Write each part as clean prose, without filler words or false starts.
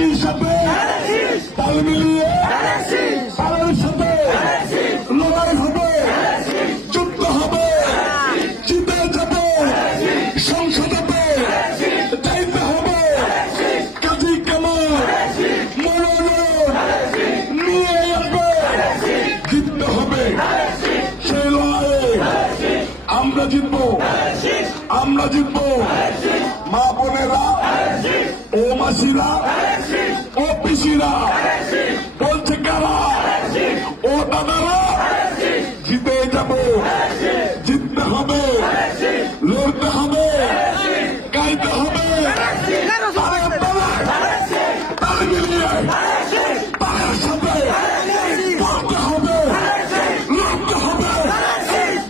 একই সাথে তাল মিলিয়ে তাদের সাথে লড়াই হবে, যুদ্ধ হবে, জিতে যাবে, সংসদেতে যাইতে হবে। কাজী কামাল মনোনয়ন নিয়ে আসবে, জিততে হবে। সেই লড়াইয়ে আমরা জিতবো, আমরা জিতবো। মা বোনেরা, ও মাসিরা, ও পিসিরা বলছে কারা, ও দাদারা, জিতে যাব, জিততে হবে, লড়তে হবে, গাইতে হবে। তাল মিলিয়ে তাদের সাথে পড়তে হবে, লড়তে হবে,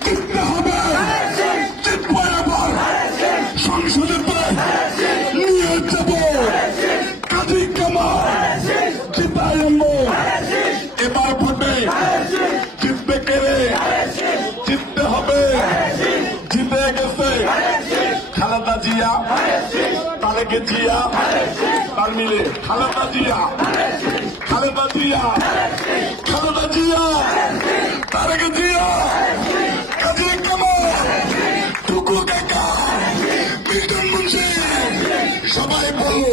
জিততে হবে। জিতবো এবার, সংসদেতে নিয়ে যাব। কাজী কামাল জিতাই আনবো। এবার ভোটে জিতবে কেড়ে, জিততে হবে। জিতে গেছে খালেদা জিয়া, তারেক জিয়া, তার মিলে খালেদা জিয়া, খালেদা জিয়া, খালেদা জিয়া, তারেক জিয়া, কাজী কামাল, টুকু কাকা, মিল্টন মুন্সি, সবাই বলো